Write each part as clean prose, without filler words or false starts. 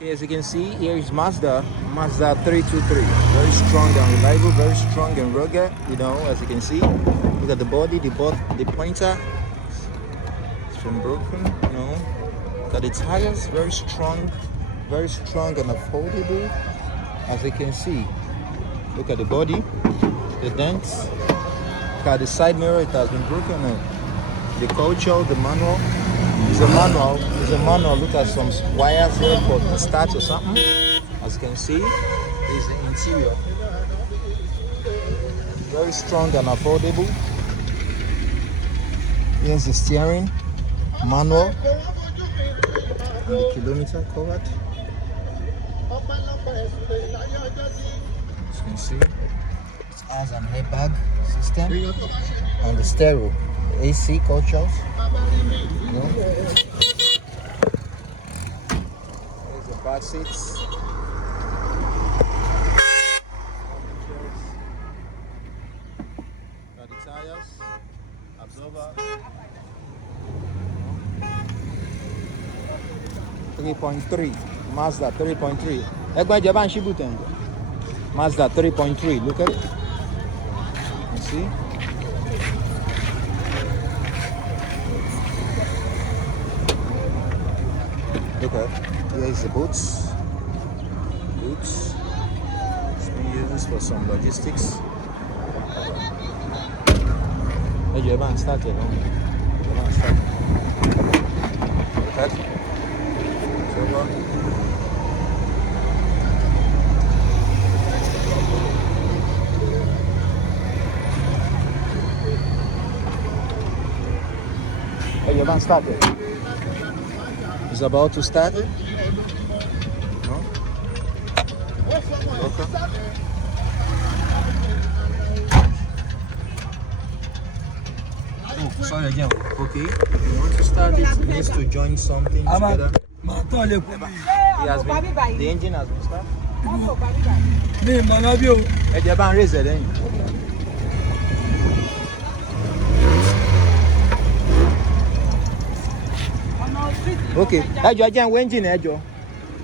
Okay, as you can see, here is Mazda 323. Very strong and reliable, very strong and rugged, as you can see. Look at the body, the pointer. It's been broken, Look at the tires, very strong and affordable, as you can see. Look at the body, the dents. Look at the side mirror, it has been broken. The culture, the manual. It's a manual. Look at some wires here for the start or something. As you can see, is the interior. Very strong and affordable. Here's the steering, manual, and the kilometer covered. As you can see, it has an airbag system and the stereo, AC cultures. There's the back seats. Got the tires, absorber. 3.3, Mazda 3.3. Mazda 3.3, look at it. You see? Look at, here is the boots. It's been used for some logistics. Hey, you haven't started, Look at it. It's over. Hey, you haven't started. It's about to start. No? Okay. Oh, sorry again. Okay. If you want to start it, it needs to join something together. It has been, the engine has been started. Raise it then. Okay, engine.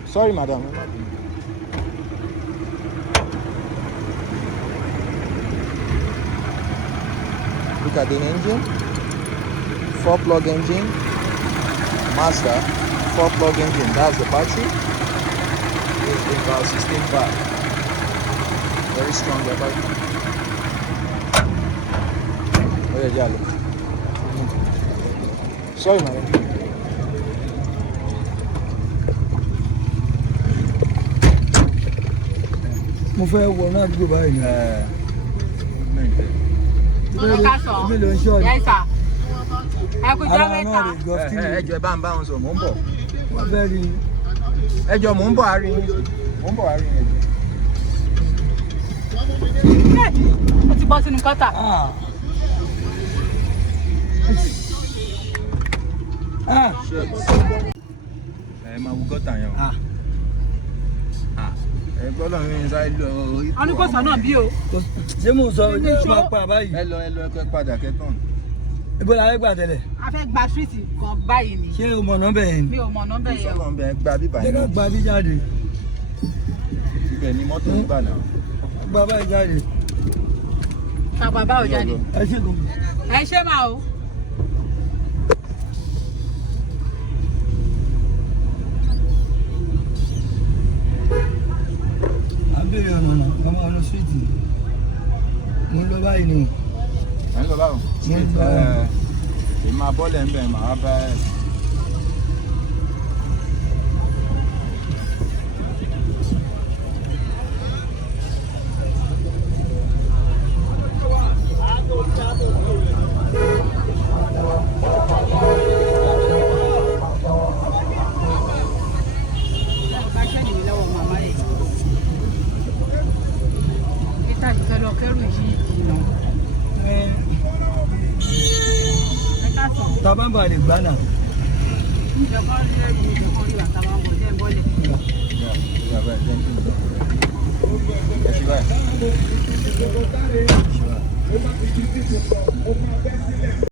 Sorry, madam. Look at the engine. 4-plug engine. Mazda 4-plug engine. That's the Passy. It's about 16 bar. Very strong battery. Sorry, madam. Mo fẹ́ wọ náà dúró báyìí. Ẹjọ́ bá ń bá wọn sọ, mò ń bọ̀. Ẹjọ́ mò ń bọ̀ àárín yín. Ó ti bọ́ sínú kọ́tà. Ẹ máa wo gọ́tà yẹn o. Ẹ gbọ́dọ̀ rìn sáré lọ. Wọ́n ní kò sọ náà bí o. Ṣé mo sọ ní ìṣúná pa báyìí? Ẹ lọ padà kẹ́tọ̀n. Ibo la fẹ́ gbà tẹ́lẹ̀? A fẹ́ gba síríìtì kan báyìí ni. Ṣé o mọ̀ nọ́mbẹ̀ yẹn? Mi ò mọ̀ nọ́mbẹ̀ yẹn. Sọ́kàn bẹ́ẹ̀ gba bíbá yẹn. Jẹ́ ká gba bí jáde. Ibẹ̀ ni mọ́tò ń gbà náà. Gba báyìí jáde. Àgbà báwo jáde? Ẹ ṣe kò. Ẹ ṣe máa o. Abẹ́rẹ́ ọ̀nà ọmọ ọ̀nà síìtì. Mo ń lọ báyìí ni. Ẹ ń lọ báwo? Èmi máa bọ́lẹ̀ ń bẹ̀ máa bá ẹ. Tabamba de gbana.